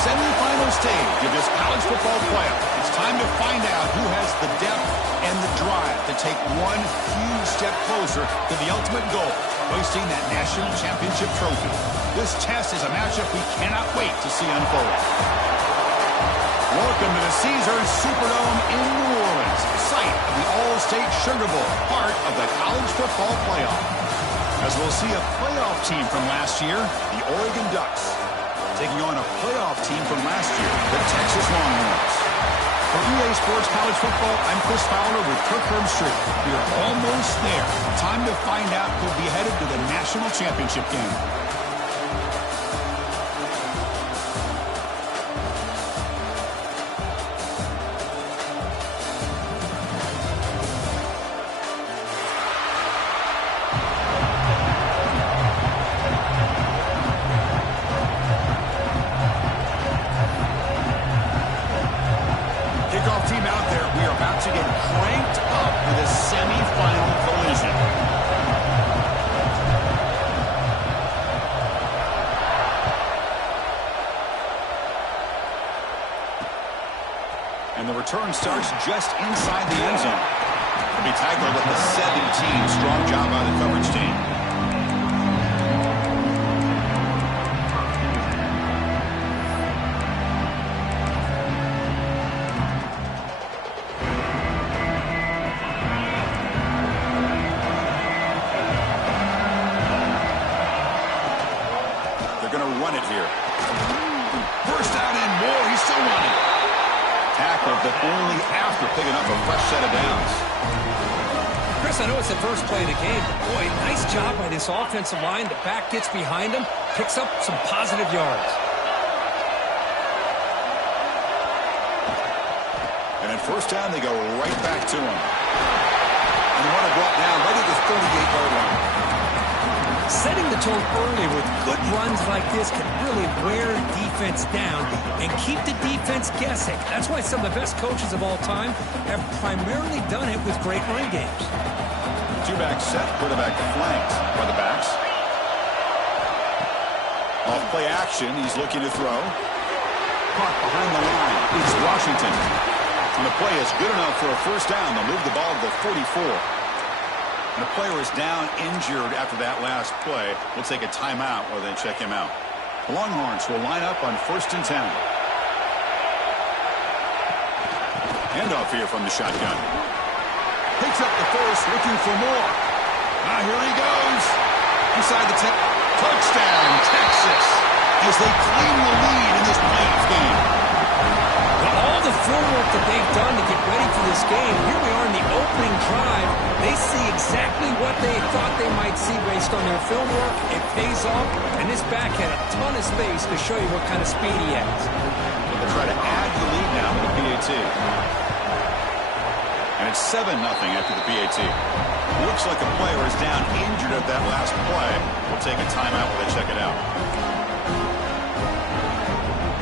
semifinal stage of this college football playoff. It's time to find out who has the depth and the drive to take one huge step closer to the ultimate goal, hoisting that national championship trophy. This test is a matchup we cannot wait to see unfold. Welcome to the Caesars Superdome in New Orleans, site of the All-State Sugar Bowl, part of the college football playoff. As we'll see a playoff team from last year, the Oregon Ducks, taking on a playoff team from last year, the Texas Longhorns. For EA Sports College Football, I'm Chris Fowler with Kirk Herbstreit. We are almost there. Time to find out who'll be headed to the national championship game. And the return starts just inside the end zone. It'll be tackled with the 17. Strong job by the coverage team. They're going to run it here. First down and more. He's still running. Tackled, but only after picking up a fresh set of downs. Chris, I know it's the first play of the game, but boy, nice job by this offensive line. The back gets behind him, picks up some positive yards. And at first down, they go right back to him. And they want to brought down right at the 38-yard line. Setting the tone early with good runs like this can really wear defense down and keep the defense guessing. That's why some of the best coaches of all time have primarily done it with great run games. Two-back set, quarterback flanked by the backs. Off play action, he's looking to throw. Caught behind the line, it's Washington. And the play is good enough for a first down. They'll move the ball to the 44. And the player is down injured after that last play. We'll take a timeout or then check him out. The Longhorns will line up on 1st and 10. Handoff here from the shotgun. Picks up the first, looking for more. Here he goes. Inside the 10. Touchdown, Texas, as they claim the lead in this playoff game. All the footwork that they've done to get ready for this game, here we are in the opening drive. They see exactly what they thought they might see based on their film work. It pays off, and this back had a ton of space to show you what kind of speed he has. They'll try to add the lead now with the PAT. And it's 7-0 after the PAT. Looks like a player is down injured at that last play. We'll take a timeout while they check it out.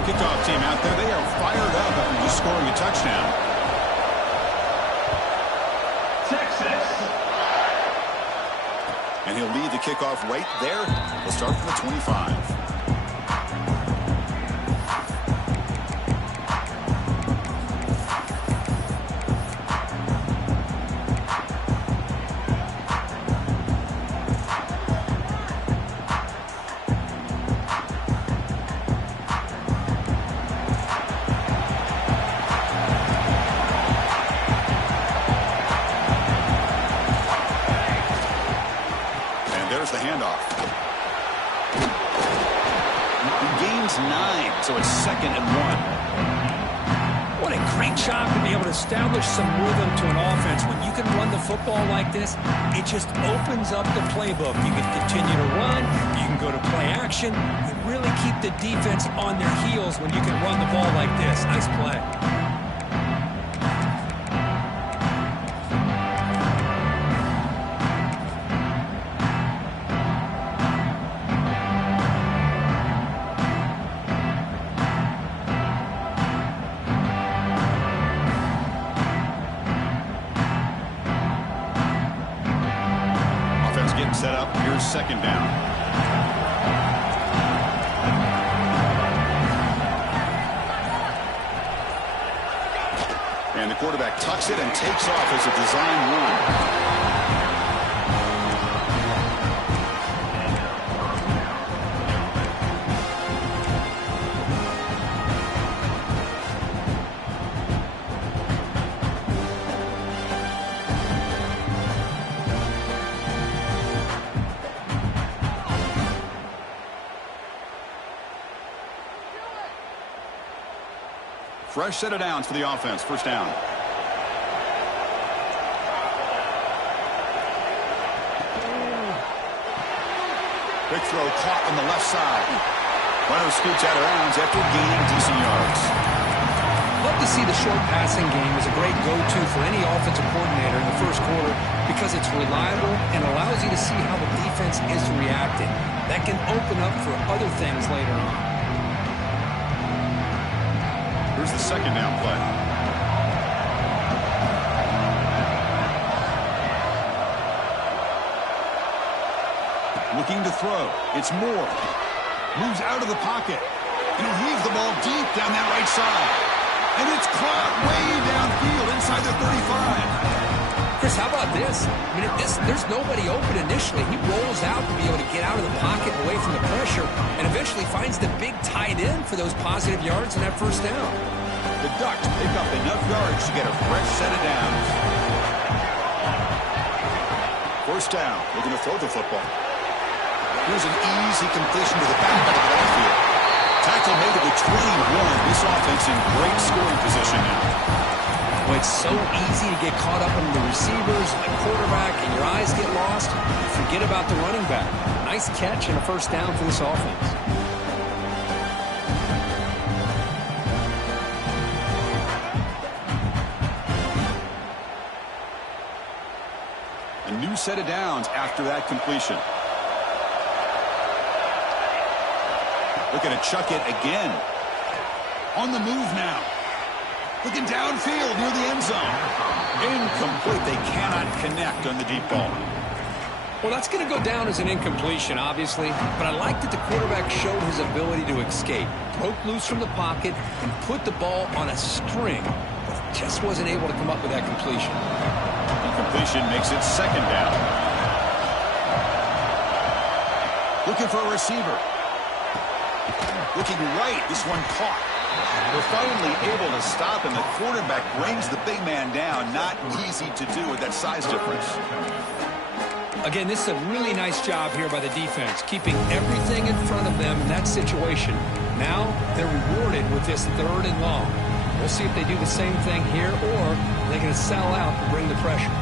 Kickoff team out there, they are fired up after just scoring a touchdown. Texas. And he'll lead the kickoff right there. We'll start from the 25. The handoff. He gains 9, so it's 2nd and 1. What a great job to be able to establish some rhythm to an offense. When you can run the football like this, it just opens up the playbook. You can continue to run. You can go to play action. You really keep the defense on their heels when you can run the ball like this. Nice play. Set up. Here's 2nd down. quarterback tucks it and takes off as a design run. Fresh set of downs for the offense. First down. Quick throw caught on the left side. Runner scoots out of bounds after gaining decent yards. Love to see the short passing game as a great go-to for any offensive coordinator in the first quarter because it's reliable and allows you to see how the defense is reacting. That can open up for other things later on. Here's the second down play. Looking to throw. It's Moore. Moves out of the pocket. And he'll heave the ball deep down that right side. And it's caught way downfield inside the 35. Chris, how about this? I mean, there's nobody open initially. He rolls out to be able to get out of the pocket away from the pressure and eventually finds the big tight end for those positive yards in that first down. The Ducks pick up enough yards to get a fresh set of downs. First down, looking to throw the football. Here's an easy completion to the back of the backfield. Tackle made at the 21. This offense in great scoring position now. Well, it's so easy to get caught up in the receivers and the quarterback, and your eyes get lost. You forget about the running back. Nice catch and a first down for this offense. A new set of downs after that completion. Looking to chuck it again. On the move now. Looking downfield near the end zone. Incomplete. They cannot connect on the deep ball. Well, that's going to go down as an incompletion, obviously, but I like that the quarterback showed his ability to escape. Broke loose from the pocket and put the ball on a string. Just wasn't able to come up with that completion. Incompletion makes it second down. Looking for a receiver. Looking right. This one caught. They're finally able to stop, and the quarterback brings the big man down. Not easy to do with that size difference. Again, this is a really nice job here by the defense, keeping everything in front of them in that situation. Now they're rewarded with this third and long. We'll see if they do the same thing here, or they're going to sell out and bring the pressure.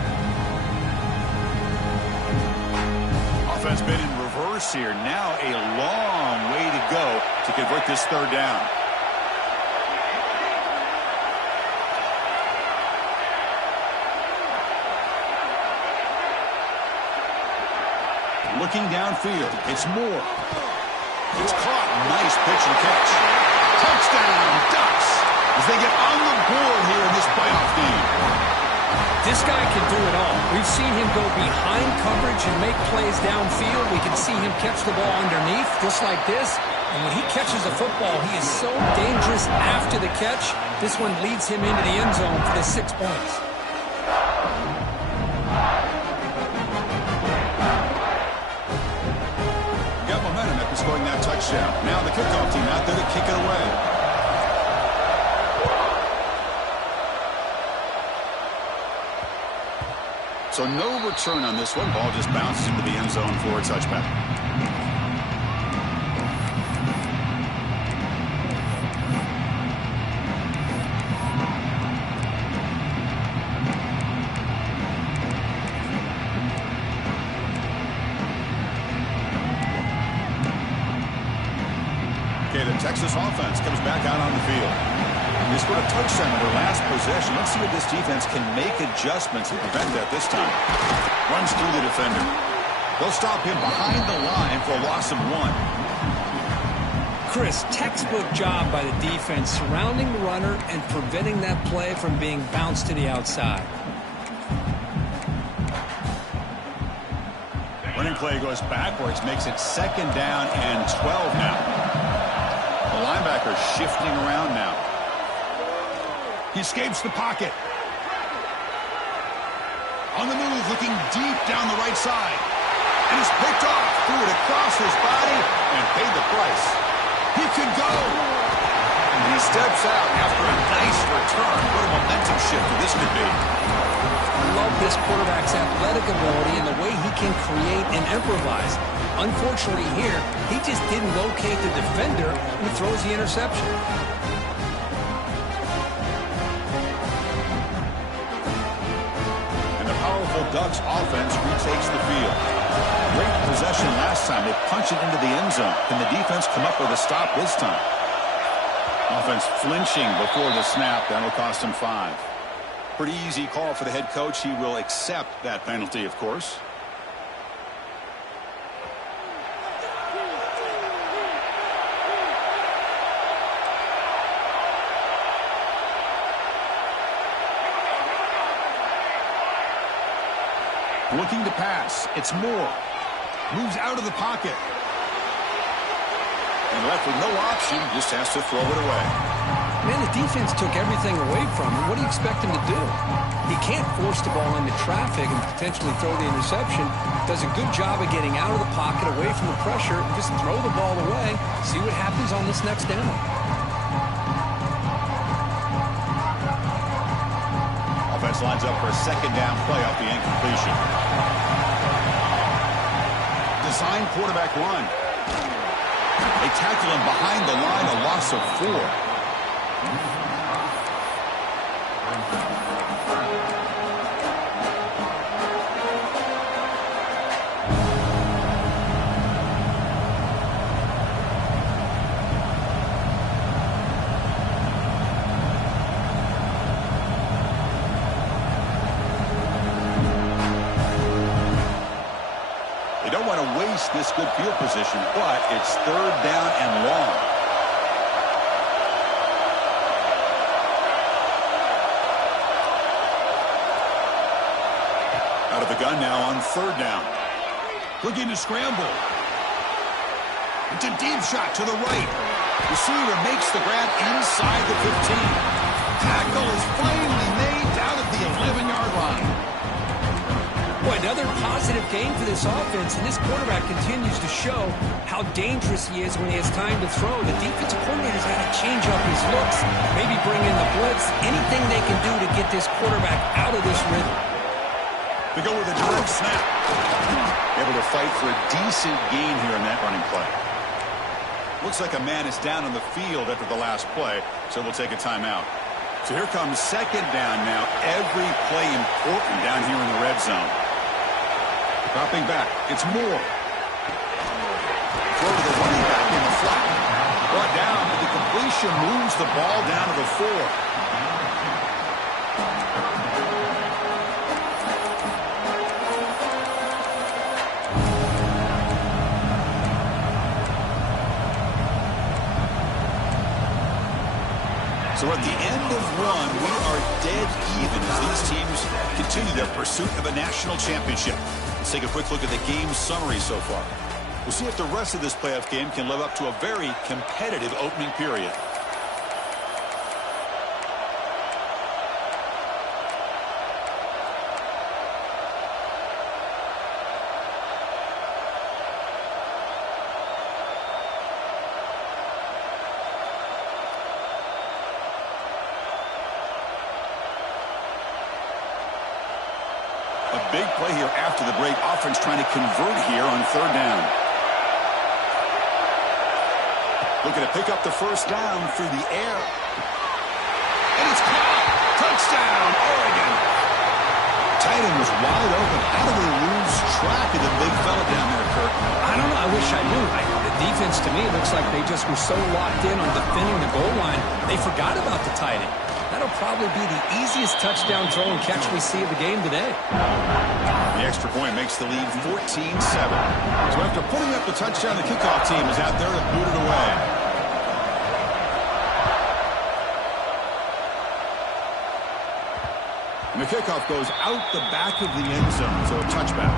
Offense been in reverse here. Now a long way to go to convert this third down. Looking downfield, it's Moore. It's caught. Nice pitch and catch. Touchdown, Ducks, as they get on the board here in this playoff game. This guy can do it all. We've seen him go behind coverage and make plays downfield. We can see him catch the ball underneath, just like this. And when he catches the football, he is so dangerous after the catch. This one leads him into the end zone for the 6 points. Got momentum after scoring that touchdown. Now the kickoff team out there to kick it away. So no return on this one. Ball just bounces into the end zone for a touchback. Okay, the Texas offense comes back out on the field. They scored a touchdown on their last possession. Let's see if this defense can make adjustments to prevent that this time. Runs through the defender. They'll stop him behind the line for a loss of 1. Chris, textbook job by the defense surrounding the runner and preventing that play from being bounced to the outside. Running play goes backwards, makes it second down and 12 now. The linebacker shifting around now. He escapes the pocket. On the move, looking deep down the right side. And he's picked off, threw it across his body, and paid the price. He could go. And he steps out after a nice return. What a momentum shifter this could be. I love this quarterback's athletic ability and the way he can create and improvise. Unfortunately here, he just didn't locate the defender and he throws the interception. And the powerful Ducks offense retakes the field. Great possession last time. They punch it into the end zone. Can the defense come up with a stop this time? Offense flinching before the snap. That'll cost him 5. Pretty easy call for the head coach. He will accept that penalty, of course. Looking to pass. It's Moore. Moves out of the pocket. And left with no option, just has to throw it away. Man, the defense took everything away from him. What do you expect him to do? He can't force the ball into traffic and potentially throw the interception. Does a good job of getting out of the pocket, away from the pressure, just throw the ball away, see what happens on this next down. Offense lines up for a second down play off the incompletion. Design quarterback run. They tackle him behind the line, a loss of 4. They don't want to waste this good field position, but it's 3rd down and long. Out of the gun now on 3rd down. Looking to scramble. It's a deep shot to the right. Receiver makes the grab inside the 15. Tackle is finally made down at the 11-yard line. Boy, another positive game for this offense, and this quarterback continues to show how dangerous he is when he has time to throw. The defensive coordinator's got to change up his looks, maybe bring in the blitz, anything they can do to get this quarterback out of this rhythm. They go with a direct snap. Able to fight for a decent gain here in that running play. Looks like a man is down on the field after the last play, so we'll take a timeout. So here comes 2nd down now. Every play important down here in the red zone. Dropping back. It's Moore. Throw to the running back in the flat. Brought down, but the completion moves the ball down to the 4. So at the end of 1, we are dead even as these teams continue their pursuit of a national championship. Let's take a quick look at the game summary so far. We'll see if the rest of this playoff game can live up to a very competitive opening period. A big play here after the break. Offense trying to convert here on 3rd down. Looking to pick up the 1st down through the air. And it's caught. Touchdown, Oregon. Tight end was wide open. How do they lose track of the big fella down there, Kurt? I don't know. I wish I knew. The defense, to me, looks like they just were so locked in on defending the goal line, they forgot about the tight end. That'll probably be the easiest touchdown throw and catch we see of the game today. The extra point makes the lead 14-7. So after putting up the touchdown, the kickoff team is out there to boot it away. And the kickoff goes out the back of the end zone, so a touchback.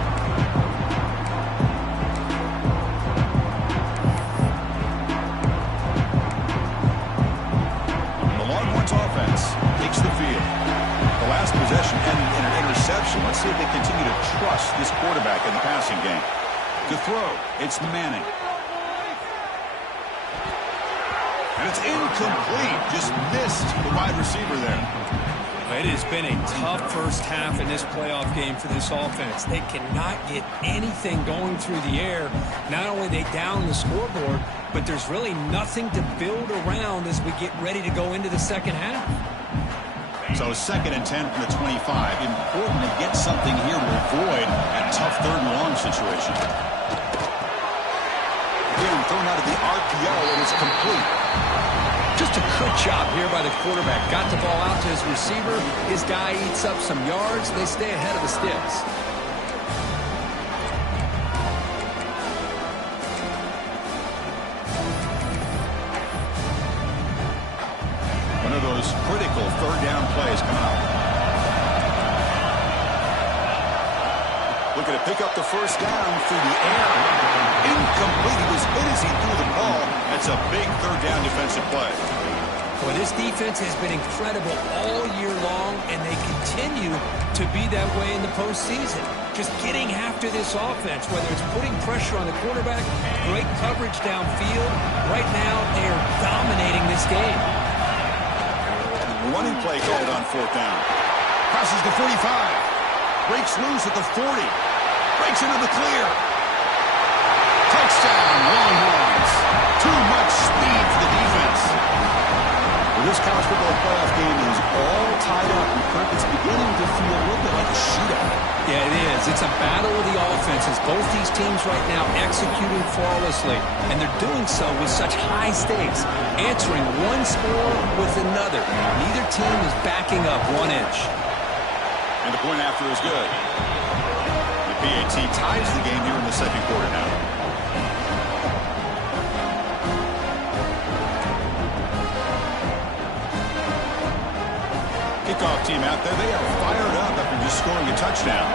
Offense takes the field. The last possession ended in an interception. Let's see if they can throw. It's Manning. And it's incomplete. Just missed the wide receiver there. It has been a tough first half in this playoff game for this offense. They cannot get anything going through the air. Not only are they down the scoreboard, but there's really nothing to build around as we get ready to go into the second half. So 2nd and 10 from the 25. Important to get something here to avoid a tough 3rd and long situation. Again, thrown out of the RPO, and it's complete. Just a good job here by the quarterback. Got the ball out to his receiver. His guy eats up some yards. They stay ahead of the sticks. One of those critical 3rd down plays coming up. Looking to pick up the first down through the air. Incomplete. He was hit as he threw the ball. That's a big 3rd down defensive play. Well, this defense has been incredible all year long, and they continue to be that way in the postseason. Just getting after this offense, whether it's putting pressure on the quarterback, great coverage downfield. Right now, they are dominating this game. Running play called on 4th down. Crosses the 45. Breaks loose at the 40. Breaks into the clear. Touchdown, Longhorns. Too much speed for the defense. Well, this college football playoff game is all tied up, and Kirk, it's beginning to feel a little bit like a shootout. Yeah, it is. It's a battle of the offenses. Both these teams right now executing flawlessly, and they're doing so with such high stakes, answering one score with another. Neither team is backing up 1 inch. And the point after is good. The PAT ties the game here in the 2nd quarter now. Kickoff team out there. They are fired up after just scoring a touchdown.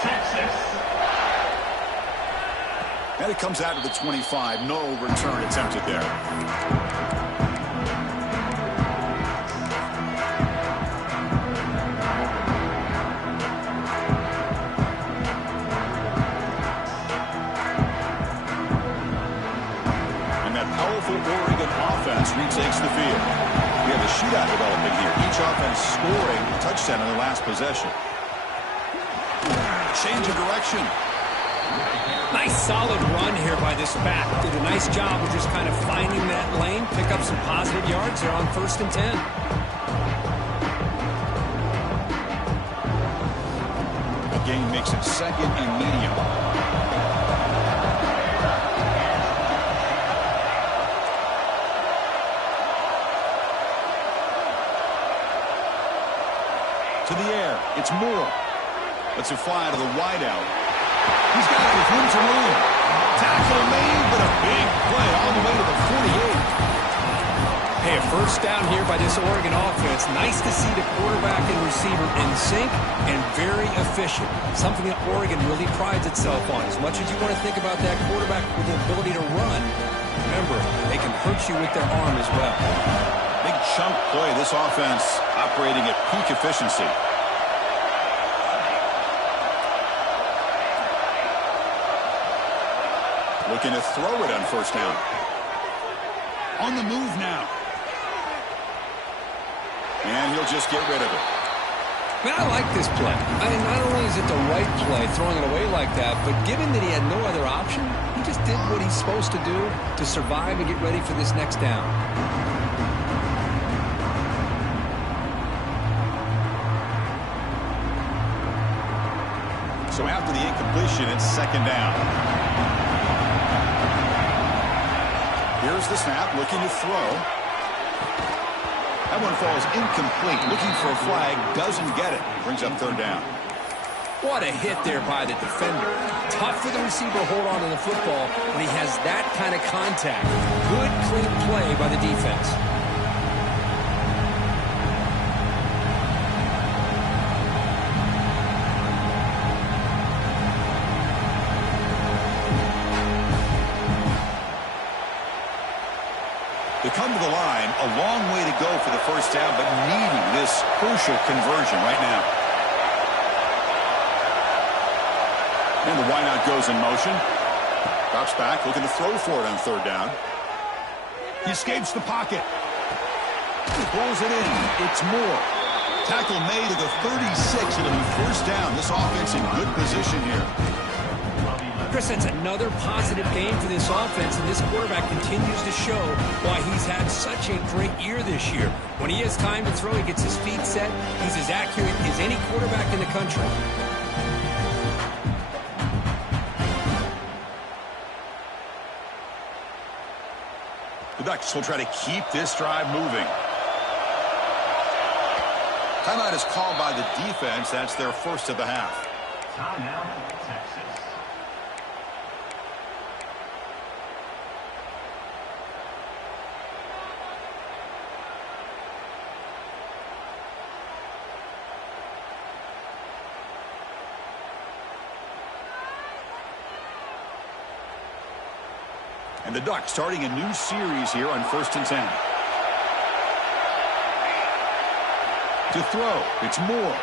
Texas. And it comes out to the 25. No return attempted there. And that powerful Oregon offense retakes the field. We have a shootout developing here. Each offense scoring a touchdown in their last possession. Change of direction. Nice solid run here by this back. Did a nice job of just kind of finding that lane, pick up some positive yards there on 1st and 10. The game makes it 2nd and medium. To the air. It's Moore. Lets it fly to the wideout. He's got it with room to room. Tackle made, but a big play all the way to the 48. Hey, a first down here by this Oregon offense. Nice to see the quarterback and receiver in sync and very efficient. Something that Oregon really prides itself on. As much as you want to think about that quarterback with the ability to run, remember, they can hurt you with their arm as well. Big chunk play. This offense operating at peak efficiency. Looking to throw it on 1st down. On the move now. And he'll just get rid of it. Man, I like this play. I mean, not only is it the right play, throwing it away like that, but given that he had no other option, he just did what he's supposed to do to survive and get ready for this next down. So after the incompletion, it's 2nd down. Here's the snap, looking to throw. That one falls incomplete. Looking for a flag, doesn't get it. Brings up 3rd down. What a hit there by the defender. Tough for the receiver to hold on to the football when he has that kind of contact. Good, clean play by the defense. They come to the line, a long way to go for the first down, but needing this crucial conversion right now. wideout goes in motion. Drops back, looking to throw for it on third down. He escapes the pocket. Pulls it in. It's Moore. Tackle made at the 36. It'll be first down. This offense in good position here. Chris, that's another positive game for this offense, and this quarterback continues to show why he's had such a great year this year. When he has time to throw, he gets his feet set. He's as accurate as any quarterback in the country. The Ducks will try to keep this drive moving. Timeout is called by the defense. That's their first of the half. Timeout, Texas. And the Ducks starting a new series here on 1st and 10. To throw, it's Moore.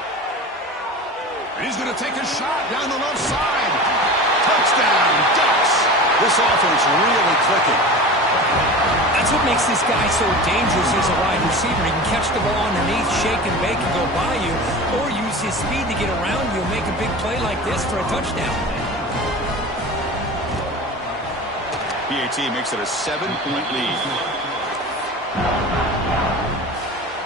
And he's going to take a shot down the left side. Touchdown, Ducks. This offense really clicking. That's what makes this guy so dangerous as a wide receiver. He can catch the ball underneath, shake and bake and go by you, or use his speed to get around you and make a big play like this for a touchdown. PAT makes it a 7-point lead.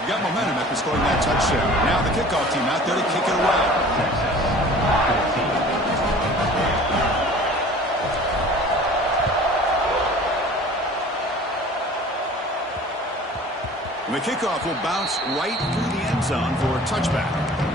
You got momentum after scoring that touchdown. Now the kickoff team out there to kick it away. And the kickoff will bounce right through the end zone for a touchback.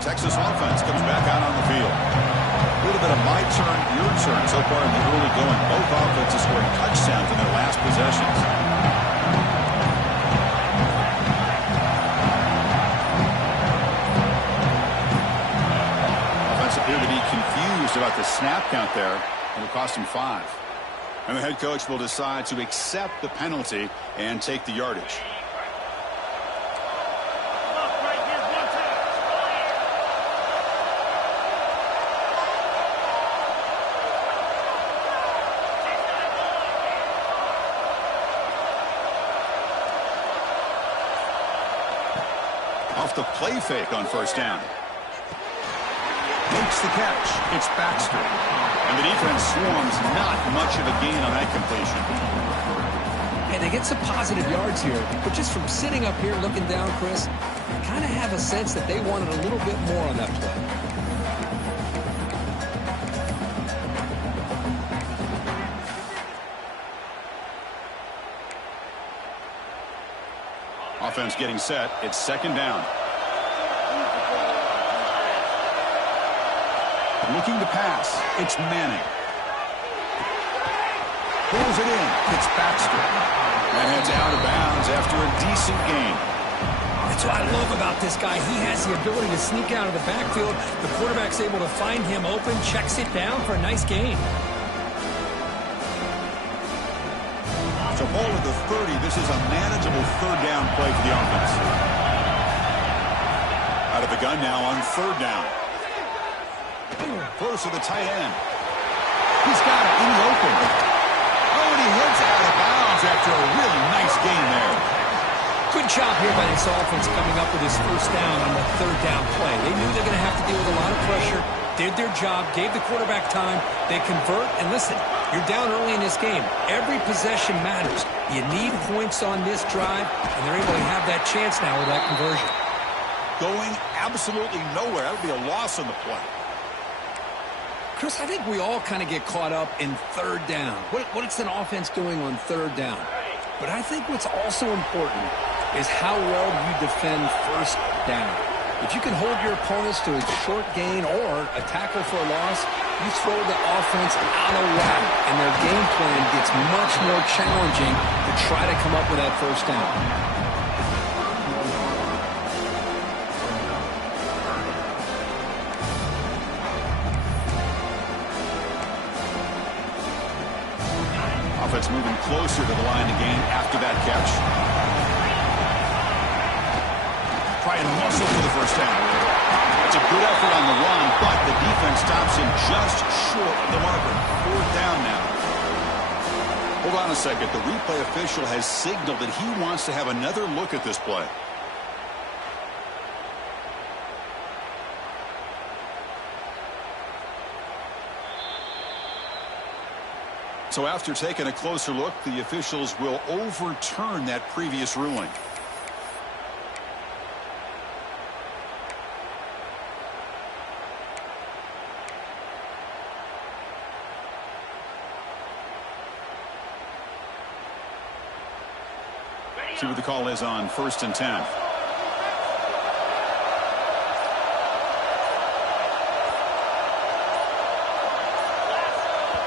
Texas offense comes back out on the field. A little bit of my turn, your turn so far in the early going. Both offenses scoring touchdowns in their last possessions. Offense appeared to be confused about the snap count there. It will cost him 5. And the head coach will decide to accept the penalty and take the yardage. Off the play fake on first down. Makes the catch. It's Baxter. And the defense swarms. Not much of a gain on that completion. Hey, they get some positive yards here, but just from sitting up here looking down, Chris, I kind of have a sense that they wanted a little bit more on that play. Offense getting set. It's second down. Looking to pass. It's Manning. Pulls it in. It's Baxter. And heads out of bounds after a decent gain. That's what I love about this guy. He has the ability to sneak out of the backfield. The quarterback's able to find him open, checks it down for a nice gain. So ball at the 30. This is a manageable third down play for the offense. Out of the gun now on third down. Close to the tight end. He's got it in the open. Oh, and he heads out of bounds after a really nice gain there. Good job here by this offense coming up with his first down on the third down play. They knew they're going to have to deal with a lot of pressure, did their job, gave the quarterback time. They convert, and listen, you're down early in this game. Every possession matters. You need points on this drive, and they're able to have that chance now with that conversion. Going absolutely nowhere. That would be a loss on the play. Chris, I think we all kind of get caught up in third down. What's an offense doing on third down? But I think what's also important is how well you defend first down. If you can hold your opponents to a short gain or a tackle for a loss, you throw the offense out of whack, and their game plan gets much more challenging to try to come up with that first down. moving closer to the line to gain after that catch. Try and muscle for the first down. It's a good effort on the run, but the defense stops him just short of the marker. 4th down now. Hold on a second. The replay official has signaled that he wants to have another look at this play. So after taking a closer look, the officials will overturn that previous ruling. See what the call is on 1st and 10.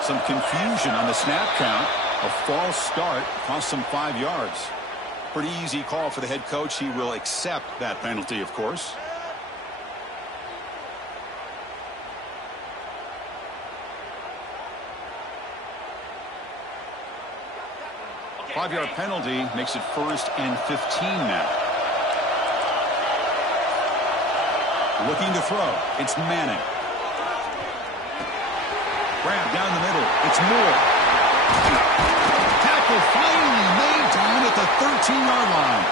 Some confusion on the snap count. A false start cost them 5 yards. Pretty easy call for the head coach. He will accept that penalty, of course. Five-yard penalty makes it 1st and 15 now. Looking to throw. It's Manning. Grab down the middle. It's Moore. Tackle finally made down at the 13-yard line.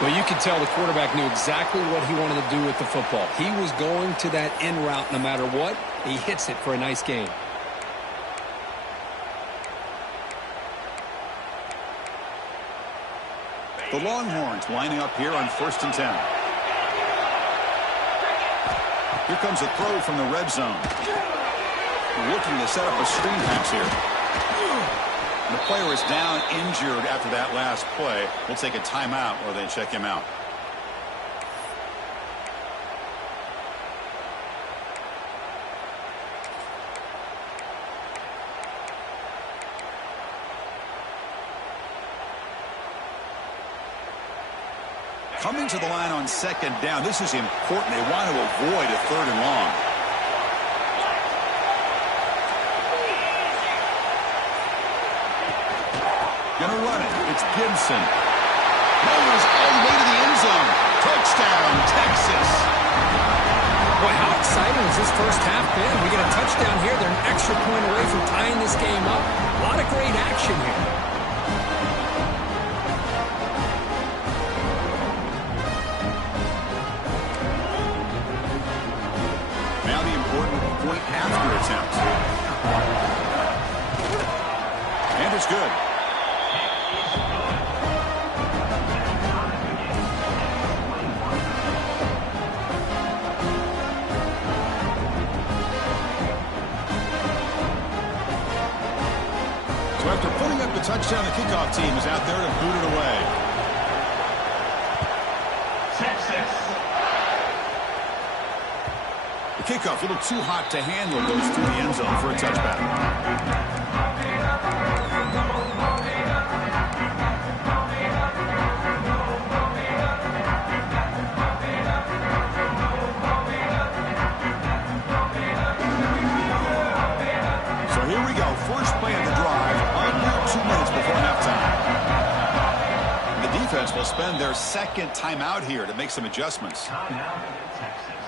Well, you could tell the quarterback knew exactly what he wanted to do with the football. He was going to that end route no matter what. He hits it for a nice gain. The Longhorns lining up here on 1st and 10. Here comes a throw from the red zone. Looking to set up a screen pass here. The player is down injured after that last play. We'll take a timeout while they check him out. Coming to the line on 2nd down. This is important. They want to avoid a 3rd and long. Gonna run it. It's Gibson. Goes all the way to the end zone. Touchdown, Texas. Boy, how exciting has this first half been? We get a touchdown here. They're an extra point away from tying this game up. A lot of great action here. Now the important point after attempt. And it's good. So after putting up the touchdown, the kickoff team is out there to boot it away. Texas. The kickoff, a little too hot to handle, goes through the end zone for a touchback. So here we go. First play of the drive, under 2 minutes before halftime. The defense will spend their 2nd timeout here to make some adjustments. Timeout, Texas.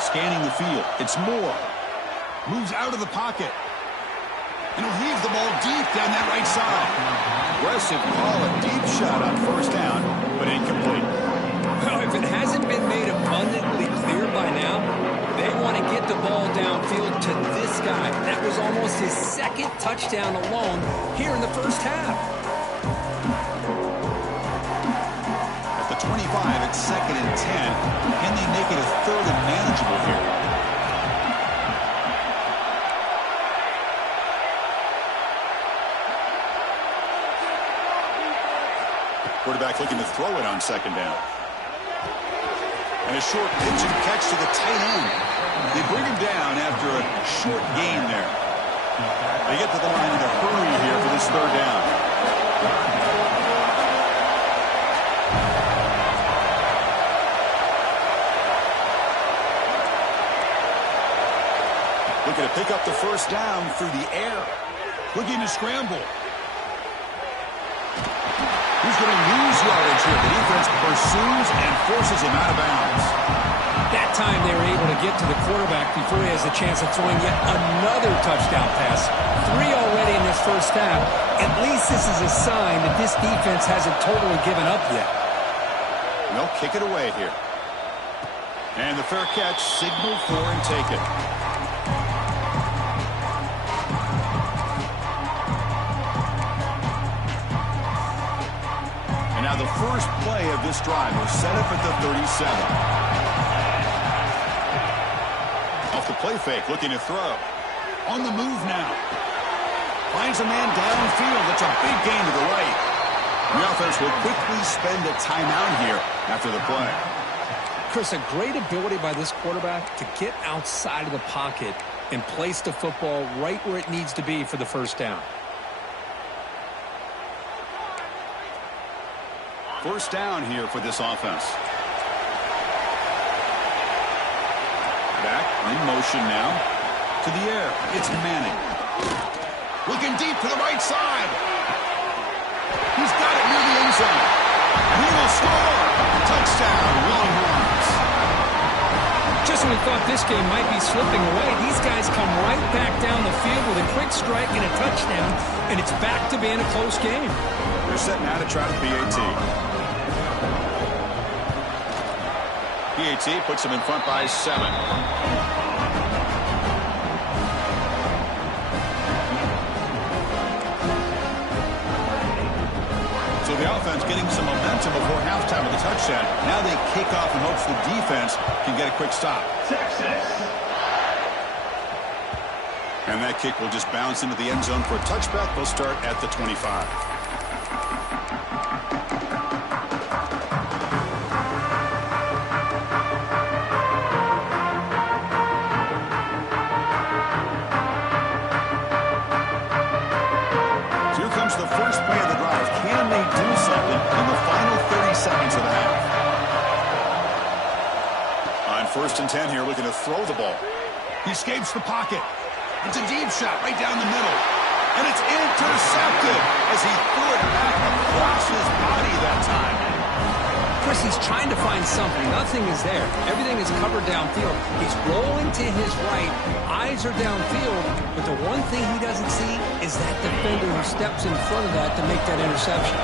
Scanning the field. It's Moore. Moves out of the pocket. And he'll heave the ball deep down that right side. Aggressive call, a deep shot on 1st down, but incomplete. Well, if it hasn't been made abundantly clear by now, they want to get the ball downfield to this guy. That was almost his 2nd touchdown alone here in the first half. At the 25, it's 2nd and 10. Can they make it a 3rd and manageable here? Quarterback looking to throw it on 2nd down. And a short pitch and catch to the tight end. They bring him down after a short gain there. They get to the line in a hurry here for this third down. Looking to pick up the first down through the air. Looking to scramble. He's going to lose yardage here. The defense pursues and forces him out of bounds. That time they were able to get to the quarterback before he has a chance of throwing yet another touchdown pass. 3 already in this first half. At least this is a sign that this defense hasn't totally given up yet. They'll kick it away here. And the fair catch, signal for and take it. And now the first play of this drive was set up at the 37. Off the play fake, looking to throw. On the move now. Finds a man downfield. That's a big gain to the right. The offense will quickly spend a timeout here after the play. Chris, a great ability by this quarterback to get outside of the pocket and place the football right where it needs to be for the first down. First down here for this offense. Back in motion now. To the air. It's Manning. Looking deep to the right side. He's got it near the end zone. And he will score. Touchdown, Longhorns. Just when we thought this game might be slipping away, these guys come right back down the field with a quick strike and a touchdown, and it's back to being a close game. They're set now to try the PAT. PAT puts them in front by 7. So the offense getting some momentum before halftime with the touchdown. Now they kick off in hopes the defense can get a quick stop. Texas. And that kick will just bounce into the end zone for a touchback. They'll start at the 25. First and 10 here, looking to throw the ball. He escapes the pocket. It's a deep shot right down the middle. And it's intercepted as he threw it back across his body that time. Chris, he's trying to find something. Nothing is there. Everything is covered downfield. He's rolling to his right. Eyes are downfield. But the one thing he doesn't see is that defender who steps in front of that to make that interception.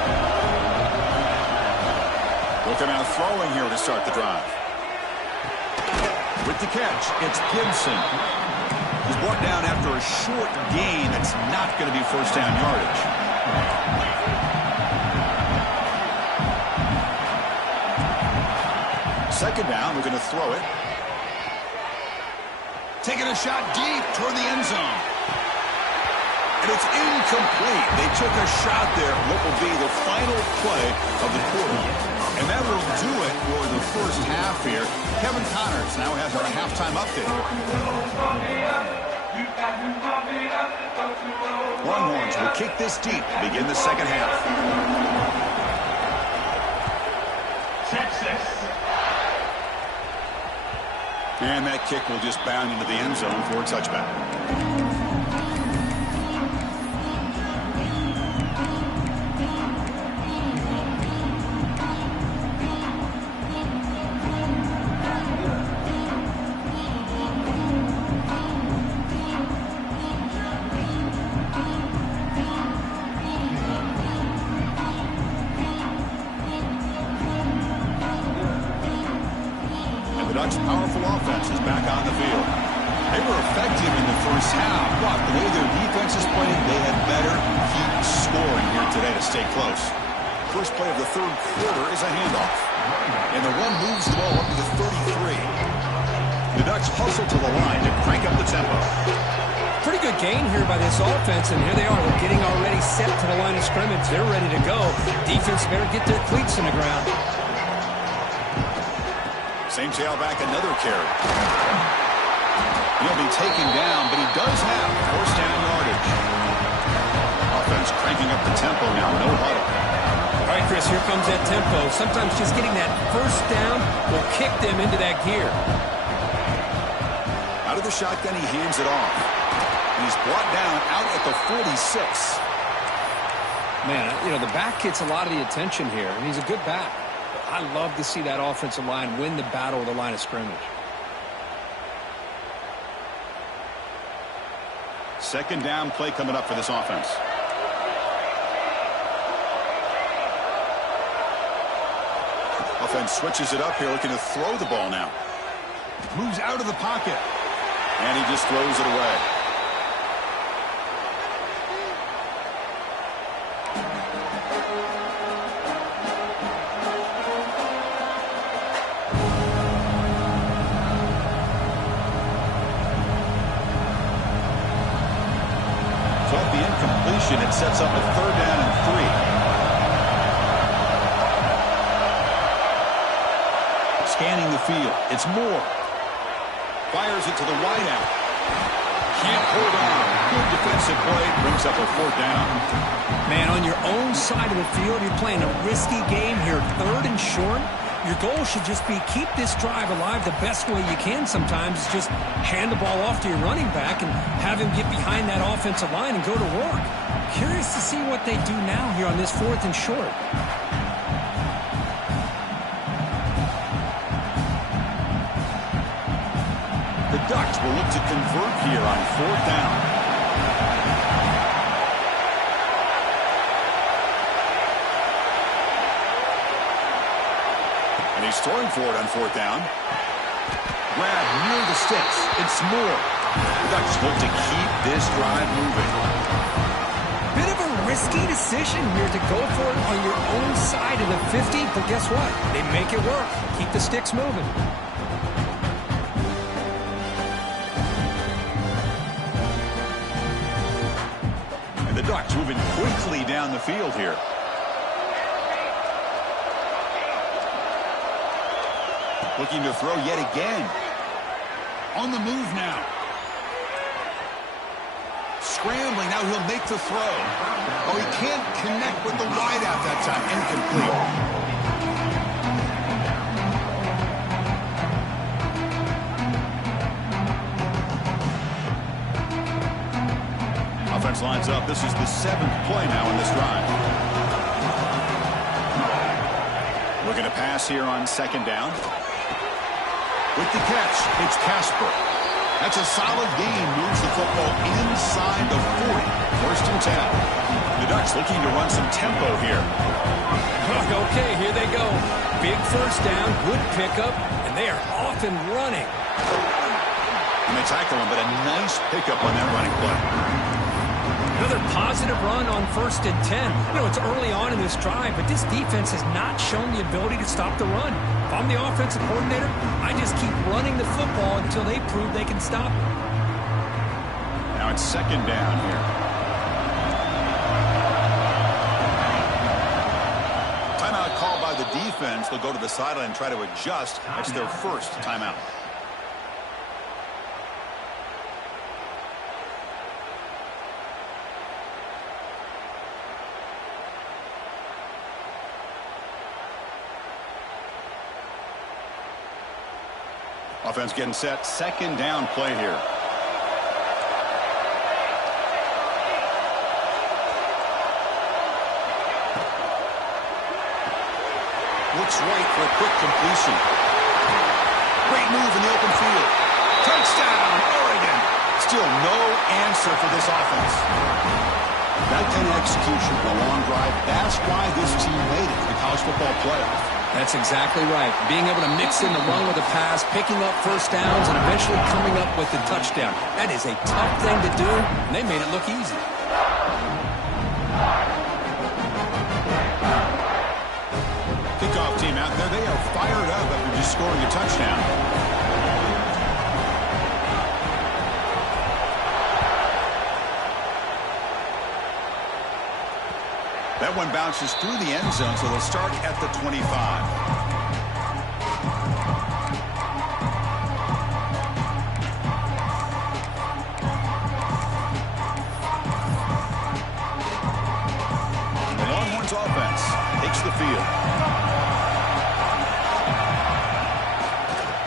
Looking out throwing here to start the drive. With the catch, it's Gibson. He's brought down after a short gain. That's not going to be first down yardage. Second down, we're going to throw it. Taking a shot deep toward the end zone. And it's incomplete. They took a shot there, what will be the final play of the quarter. And that will do it for the first half here. Kevin Connors now has our halftime update. Longhorns will kick this deep to begin the second half. Texas. And that kick will just bound into the end zone for a touchback. Powerful offense is back on the field. They were effective in the first half, but the way their defense is playing, they had better keep scoring here today to stay close. First play of the third quarter is a handoff. And the one moves the ball up to the 33. The Ducks hustle to the line to crank up the tempo. Pretty good gain here by this offense, and here they are. They're getting already set to the line of scrimmage. They're ready to go. Defense better get their cleats in the ground. Same tailback, another carry. He'll be taken down, but he does have first down yardage. Offense cranking up the tempo now, no huddle. All right, Chris, here comes that tempo. Sometimes just getting that first down will kick them into that gear. Out of the shotgun, he hands it off. He's brought down out at the 46. Man, you know, the back gets a lot of the attention here, and he's a good back. But I love to see that offensive line win the battle of the line of scrimmage. Second down play coming up for this offense. Offense switches it up here, looking to throw the ball now. Moves out of the pocket. And he just throws it away. So at the incompletion, it sets up a 3rd down and 3. Scanning the field. It's Moore. Fires it to the wideout. Can't hold on. Good defensive play. Brings up a 4th down. Man, on your own side of the field, you're playing a risky game here. 3rd and short. Your goal should just be keep this drive alive the best way you can sometimes. Is just hand the ball off to your running back and have him get behind that offensive line and go to work. Curious to see what they do now here on this 4th and short. The Ducks will look to convert here on 4th down. And he's throwing for it on 4th down. Grab near the sticks. It's Moore. The Ducks look to keep this drive moving. Bit of a risky decision here to go for it on your own side of the 50, but guess what? They make it work. Keep the sticks moving. The Ducks moving quickly down the field here. Looking to throw yet again. On the move now. Scrambling, now he'll make the throw. Oh, he can't connect with the wideout that time. Incomplete. Offense lines up. This is the 7th play now in this drive. Looking to pass here on 2nd down. With the catch, it's Casper. That's a solid gain. Moves the football inside the 40. 1st and 10. The Ducks looking to run some tempo here. Okay, here they go. Big 1st down, good pickup, and they are off and running. And they tackle him, but a nice pickup on that running play. Another positive run on 1st and 10. You know, it's early on in this drive, but this defense has not shown the ability to stop the run. If I'm the offensive coordinator, I just keep running the football until they prove they can stop it. Now it's 2nd down here. Timeout called by the defense. They'll go to the sideline and try to adjust. That's their 1st timeout. Offense getting set. 2nd down play here. Looks right for a quick completion. Great move in the open field. Touchdown, Oregon. Still no answer for this offense. That kind of execution for a long drive, that's why this team made it to the college football playoff. That's exactly right. Being able to mix in the run with the pass, picking up 1st downs, and eventually coming up with the touchdown. That is a tough thing to do, and they made it look easy. Kickoff team out there, they are fired up after just scoring a touchdown. That one bounces through the end zone, so they'll start at the 25.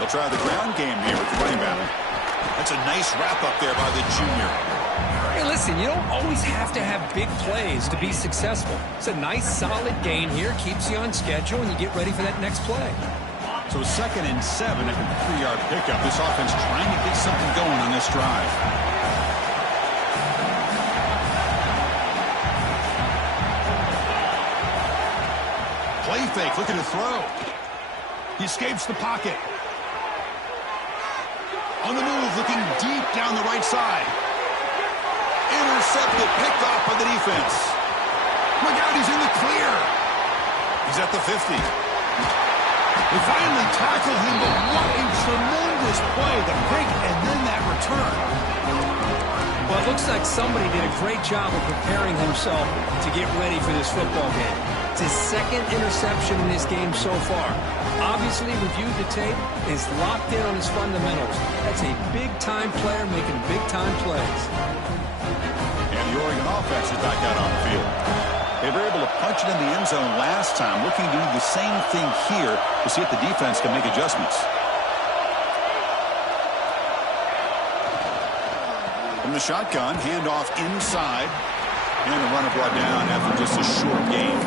They'll try the ground game here with the running back. That's a nice wrap-up there by the junior. Hey, listen, you don't always have to have big plays to be successful. It's a nice, solid gain here. Keeps you on schedule, and you get ready for that next play. So 2nd and 7 after the 3-yard pickup. This offense trying to get something going on this drive. Play fake, looking to throw. He escapes the pocket. On the move, looking deep down the right side. Intercepted, picked off by the defense. Look out, he's in the clear. He's at the 50. They finally tackle him, but what a tremendous play. The break and then that return. Well, it looks like somebody did a great job of preparing himself to get ready for this football game. It's his 2nd interception in this game so far. Obviously reviewed the tape, is locked in on his fundamentals. That's a big-time player making big-time plays. And the Oregon offense is back out on the field. They were able to punch it in the end zone last time, looking to do the same thing here to see if the defense can make adjustments. From the shotgun, handoff inside, and the runner brought down after just a short gain.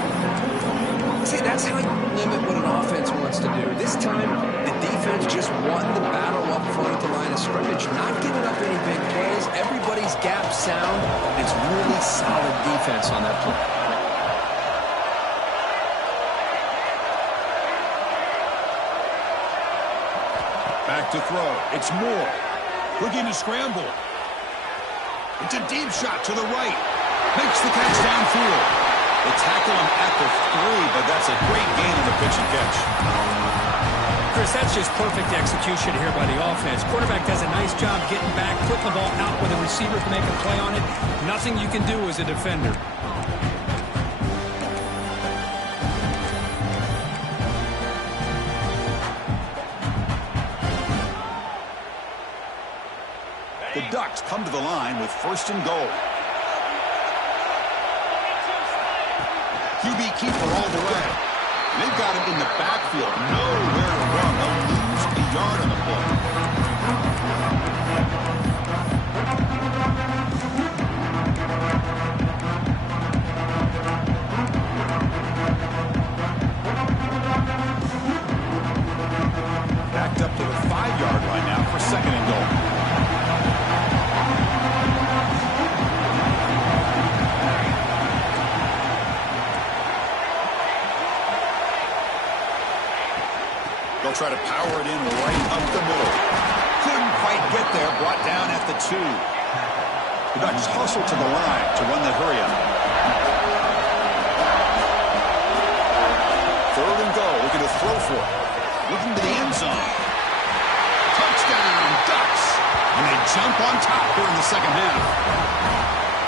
See, that's how you limit what an offense wants to do. This time, the defense just won the battle up front at the line of scrimmage, not giving up any big plays. Everybody's gap sound. It's really solid defense on that play. Back to throw. It's Moore. Looking to scramble. It's a deep shot to the right. Makes the catch downfield. They tackle him at the 3, but that's a great gain on the pitch and catch. Chris, that's just perfect execution here by the offense. Quarterback does a nice job getting back, putting the ball out where the receiver can make a play on it. Nothing you can do as a defender. The Ducks come to the line with 1st and goal. QB keeper all the way. They've got him in the backfield. Nowhere to run. They'll lose a yard on the play. Backed up to the 5-yard line now for 2nd and goal. They'll try to power it in right up the middle. Couldn't quite get there. Brought down at the 2. The Ducks hustle to the line to run the hurry-up. 3rd and goal. Looking to throw for it. Looking to the end zone. Touchdown, Ducks! And they jump on top here in the 2nd half.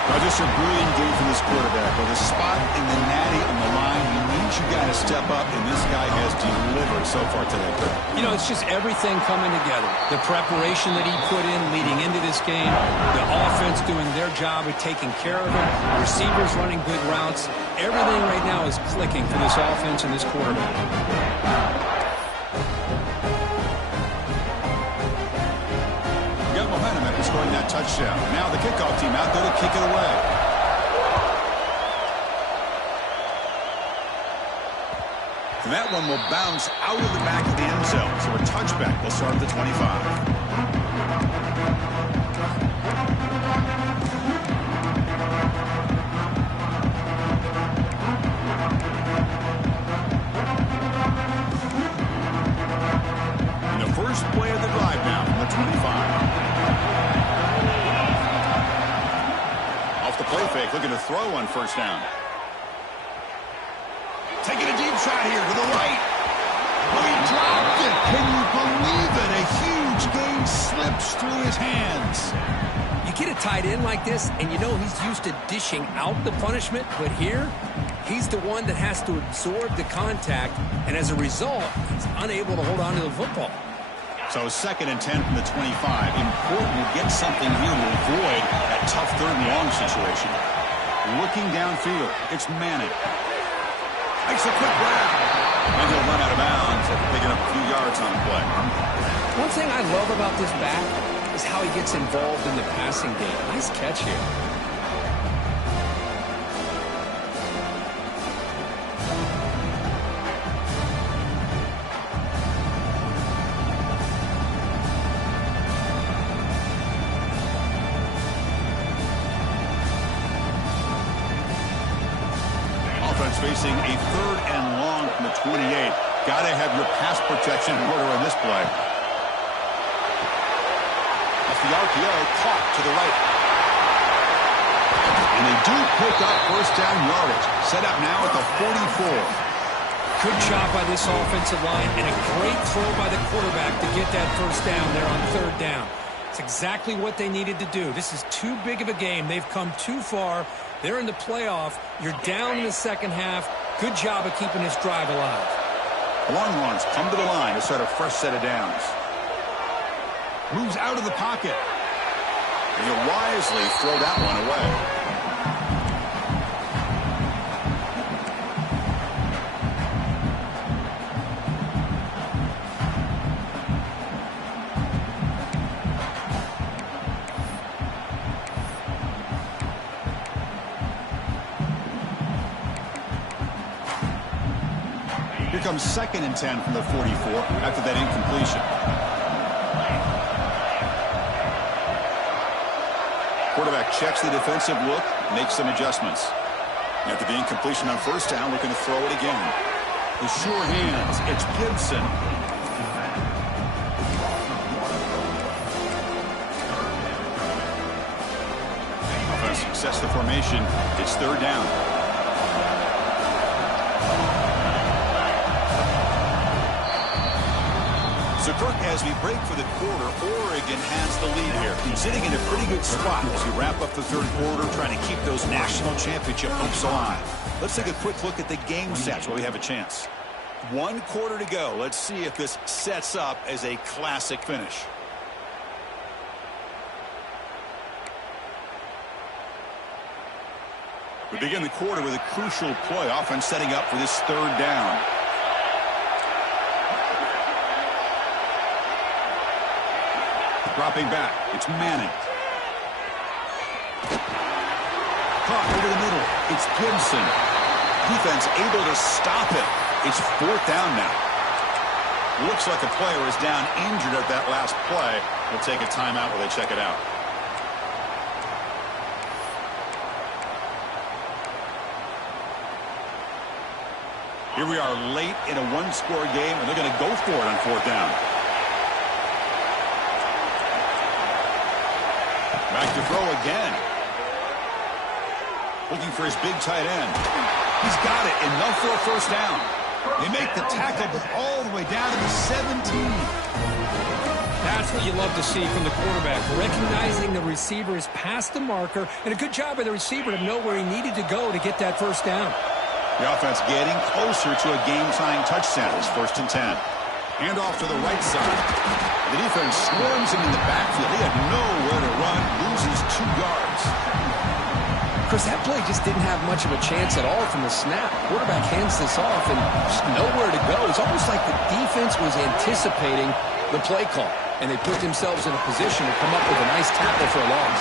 Now, just a brilliant game from this quarterback. With a spot in the natty on the line, he needs you guys to step up, and this guy has delivered so far today. You know, it's just everything coming together. The preparation that he put in leading into this game, the offense doing their job of taking care of him, receivers running good routes. Everything right now is clicking for this offense and this quarterback. Got momentum after scoring that touchdown. Now the kickoff team out there to kick it away. And that one will bounce out of the back of the end zone. So a touchback will start at the 25. First play of the drive now from the 25. Off the play fake, looking to throw on 1st down. Taking a deep shot here to the right. Oh, he dropped it. Can you believe it? A huge gain slips through his hands. You get a tight end like this, and you know he's used to dishing out the punishment, but here, he's the one that has to absorb the contact, and as a result, he's unable to hold on to the football. So 2nd and 10 from the 25. Important to get something here to avoid that tough 3rd and long situation. Looking downfield, it's Manning. Makes a quick grab. And he'll run out of bounds after picking up a few yards on the play. One thing I love about this back is how he gets involved in the passing game. Nice catch here. Offense facing a 3rd and long from the 28. Got to have your pass protection in order in this play. That's the RPO caught to the right. And they do pick up first down yardage. Set up now at the 44. Good job by this offensive line and a great throw by the quarterback to get that first down there on 3rd down. It's exactly what they needed to do. This is too big of a game. They've come too far. They're in the playoff. You're down in the second half. Good job of keeping this drive alive. Longhorns come to the line to start a fresh set of downs. Moves out of the pocket. And he'll wisely throw that one away. Here comes 2nd and 10 from the 44 after that incompletion. Quarterback checks the defensive look, makes some adjustments. After the incompletion on first down, looking to throw it again. The sure hands, it's Gibson. Offense success the formation. It's 3rd down. So, Kirk, as we break for the quarter, Oregon has the lead here. Sitting in a pretty good spot as we wrap up the 3rd quarter, trying to keep those national championship hopes alive. Let's take a quick look at the game stats while we have a chance. 1 quarter to go. Let's see if this sets up as a classic finish. We begin the quarter with a crucial play. Offense setting up for this 3rd down. Dropping back, it's Manning. Caught over the middle, it's Gibson. Defense able to stop it. It's 4th down now. Looks like a player is down injured at that last play. We'll take a timeout while they check it out. Here we are late in a 1-score game, and they're going to go for it on 4th down. Back to throw again. Looking for his big tight end. He's got it. Enough for a first down. They make the tackle, but all the way down to the 17. That's what you love to see from the quarterback. Recognizing the receiver is past the marker, and a good job by the receiver to know where he needed to go to get that first down. The offense getting closer to a game-tying touchdown. It's 1st and 10. Hand off to the right side. The defense swarms him in the backfield. He had nowhere to run, loses 2 yards. Chris, that play just didn't have much of a chance at all from the snap. Quarterback hands this off and just nowhere to go. It's almost like the defense was anticipating the play call, and they put themselves in a position to come up with a nice tackle for a loss.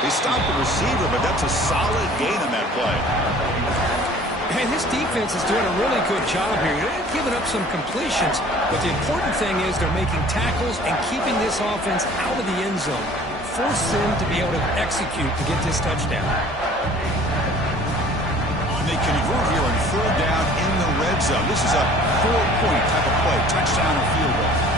They stopped the receiver, but that's a solid gain on that play. And this defense is doing a really good job here. They're giving up some completions, but the important thing is they're making tackles and keeping this offense out of the end zone. Force them to be able to execute to get this touchdown. And they convert here on 3rd down in the red zone. This is a 4-point type of play, touchdown or field goal.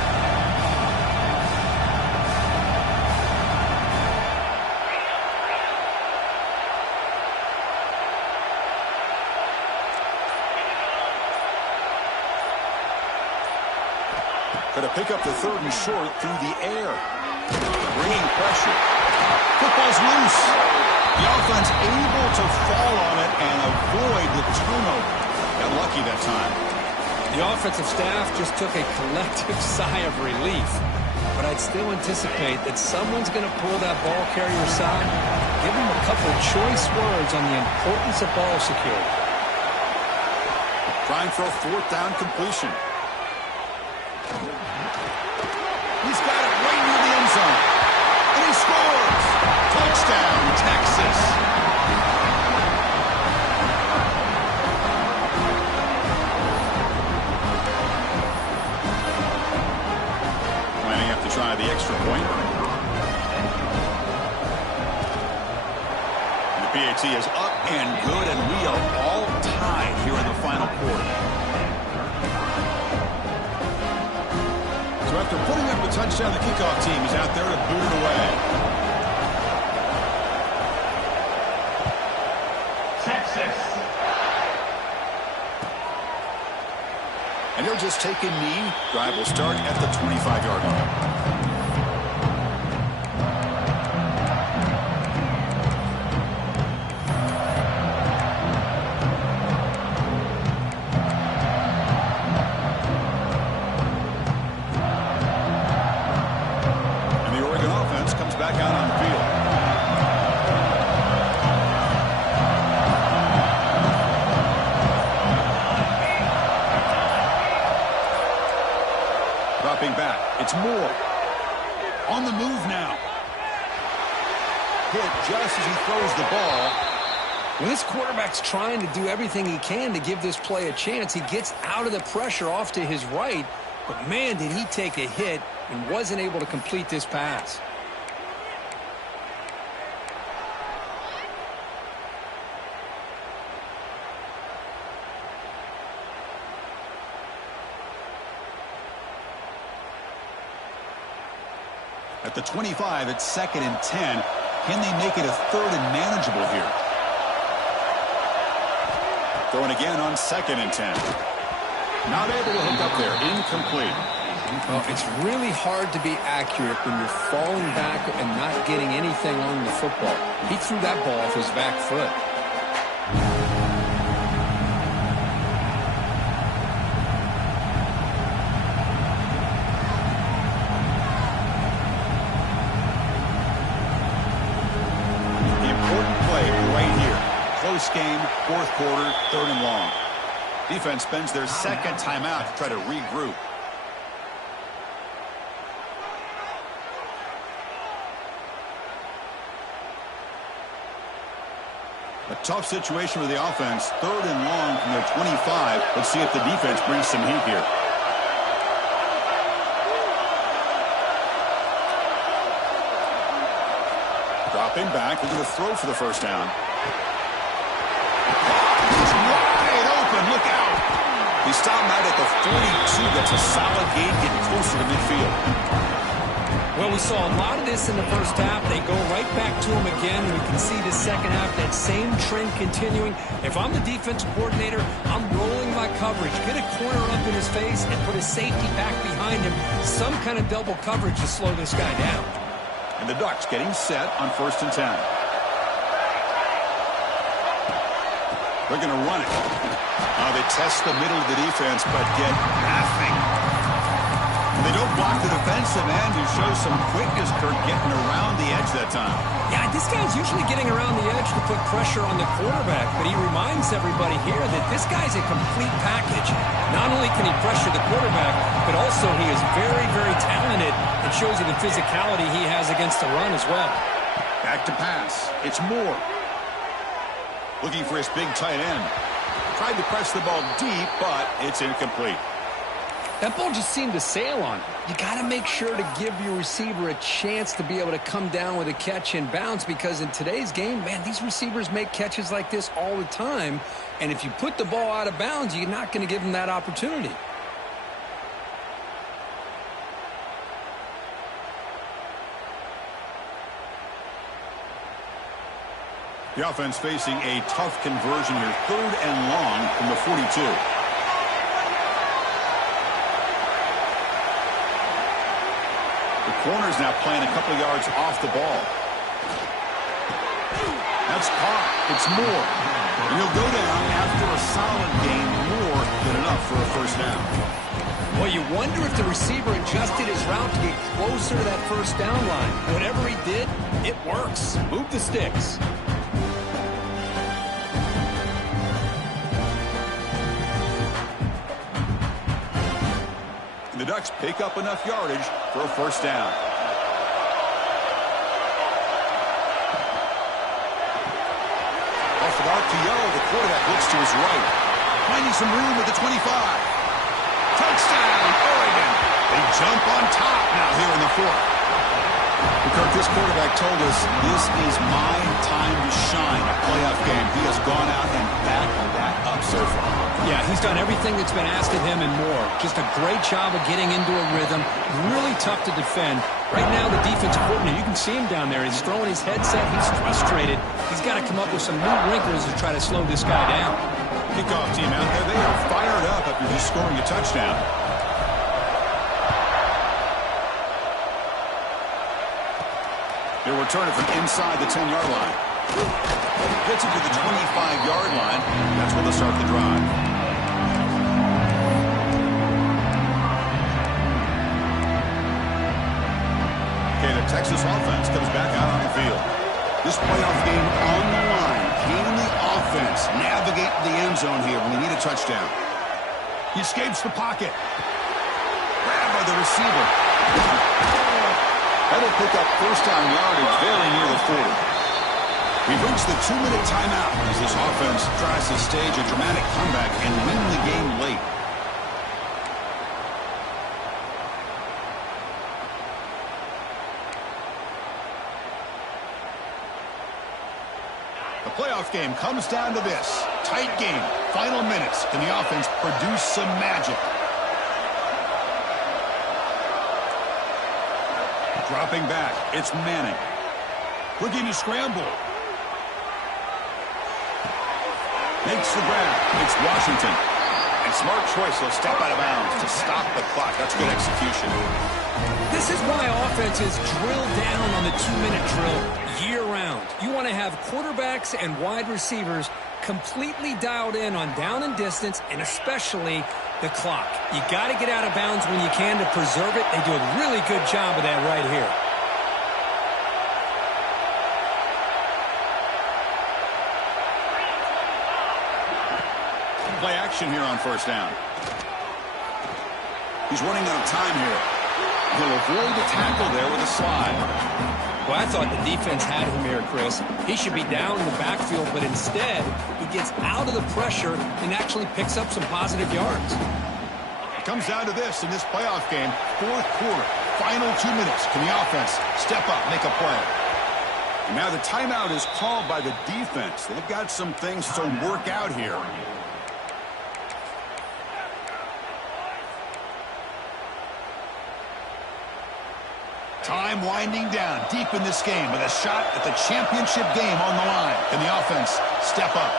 Going to pick up the 3rd and short through the air. Bringing pressure. Football's loose. The offense able to fall on it and avoid the turnover. Got lucky that time. The offensive staff just took a collective sigh of relief. But I'd still anticipate that someone's going to pull that ball carrier aside, give him a couple choice words on the importance of ball security. Trying for a fourth down completion. He's got it right near the end zone. And he scores! Touchdown, Texas! Lining up to try the extra point. The PAT is up and good, and we are all tied here in the final quarter. So after putting up a touchdown, the kickoff team is out there to boot it away. Texas. And he'll just take a knee. Drive will start at the 25-yard line. Back. It's Moore. On the move now. Hit just as he throws the ball. When this quarterback's trying to do everything he can to give this play a chance, he gets out of the pressure off to his right, but man, did he take a hit and wasn't able to complete this pass. At the 25, it's 2nd and 10. Can they make it a 3rd and manageable here? Throwing again on 2nd and 10. Not able to hook up there. Incomplete. Well, it's really hard to be accurate when you're falling back and not getting anything on the football. He threw that ball off his back foot. Close game, 4th quarter, 3rd and long. Defense spends their 2nd timeout to try to regroup. A tough situation for the offense. 3rd and long from their 25. Let's see if the defense brings some heat here. Dropping back, they're going to throw for the first down. Look out. He stopped out at the 42. That's a solid gain, getting closer to midfield. Well, we saw a lot of this in the first half. They go right back to him again. We can see the second half, that same trend continuing. If I'm the defensive coordinator, I'm rolling my coverage. Get a corner up in his face and put a safety back behind him. Some kind of double coverage to slow this guy down. And the Ducks getting set on 1st and 10. They're going to run it. They test the middle of the defense, but get nothing. They don't block the defensive end, who shows some quickness, Kirk, getting around the edge that time. Yeah, this guy's usually getting around the edge to put pressure on the quarterback, but he reminds everybody here that this guy's a complete package. Not only can he pressure the quarterback, but also he is very, very talented and shows you the physicality he has against the run as well. Back to pass. It's Moore. Looking for his big tight end. Tried to press the ball deep, but it's incomplete. That ball just seemed to sail on him. You got to make sure to give your receiver a chance to be able to come down with a catch and bounce, because in today's game, man, these receivers make catches like this all the time. And if you put the ball out of bounds, you're not going to give them that opportunity. The offense facing a tough conversion here. 3rd and long from the 42. The corner's now playing a couple yards off the ball. That's caught. It's Moore. And he'll go down after a solid gain, more than enough for a first down. Well, you wonder if the receiver adjusted his route to get closer to that first down line. Whatever he did, it works. Move the sticks. Ducks pick up enough yardage for a first down. Off an RPO, the quarterback looks to his right. Finding some room at the 25. Touchdown, Oregon. They jump on top now here in the fourth. Kirk, this quarterback told us this is my time to shine. A playoff game. He has gone out and backed that up so far. Yeah, he's done everything that's been asked of him and more. Just a great job of getting into a rhythm. Really tough to defend. Right now, the defensive coordinator, you can see him down there. He's throwing his headset. He's frustrated. He's got to come up with some new wrinkles to try to slow this guy down. Kickoff team out there. They are fired up after just scoring a touchdown. They'll return it from inside the 10-yard line. Gets it to the 25-yard line. That's where they'll start the drive. Okay, the Texas offense comes back out on the field. This playoff game on the line. Can the offense navigate the end zone here when they need a touchdown? He escapes the pocket. Grabbed by the receiver. That'll pick up first down yardage very near the 40. We've reached the 2-minute timeout as this offense tries to stage a dramatic comeback and win the game late. The playoff game comes down to this. Tight game. Final minutes. Can the offense produce some magic? Dropping back, it's Manning. Looking to scramble. Makes the grab. It's Washington. And smart choice, he'll step out of bounds to stop the clock. That's good execution. This is why offenses drill down on the 2-minute drill year-round. You want to have quarterbacks and wide receivers completely dialed in on down and distance, and especially the clock. You got to get out of bounds when you can to preserve it. They do a really good job of that right here. Play action here on first down. He's running out of time here. He'll avoid the tackle there with a slide. Well, I thought the defense had him here, Chris. He should be down in the backfield, but instead, he gets out of the pressure and actually picks up some positive yards. It comes down to this in this playoff game. Fourth quarter, final 2 minutes. Can the offense step up, make a play? And now the timeout is called by the defense. They've got some things to work out here. Time winding down deep in this game with a shot at the championship game on the line. Can the offense step up?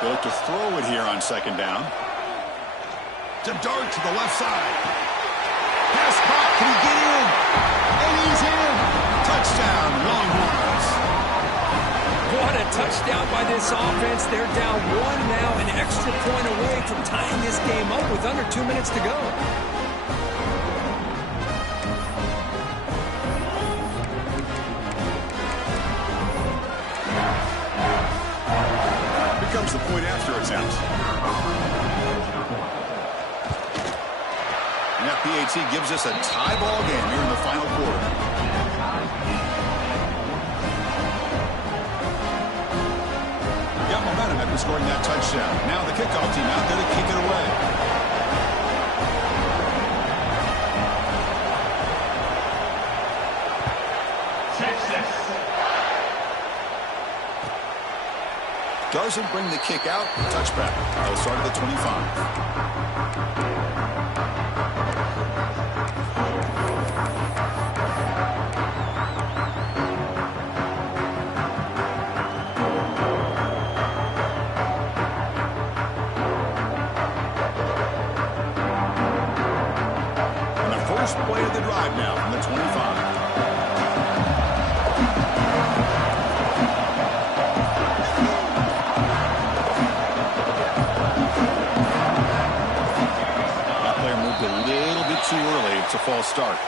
They look to throw it here on second down. To dart to the left side. Pass caught. Can he get in? And he's in. Touchdown, Longhorns. What a touchdown by this offense. They're down 1 now, an extra point away from tying this game up with under 2 minutes to go. Here comes the point after attempt. And that PAT gives us a tie ball game here in the final quarter. Got momentum after scoring that touchdown. Now the kickoff team out there to kick it away. Texas. Doesn't bring the kick out. Touchback. I'll start at the 25. Play of the drive now from the 25. That player moved a little bit too early. It's a false start.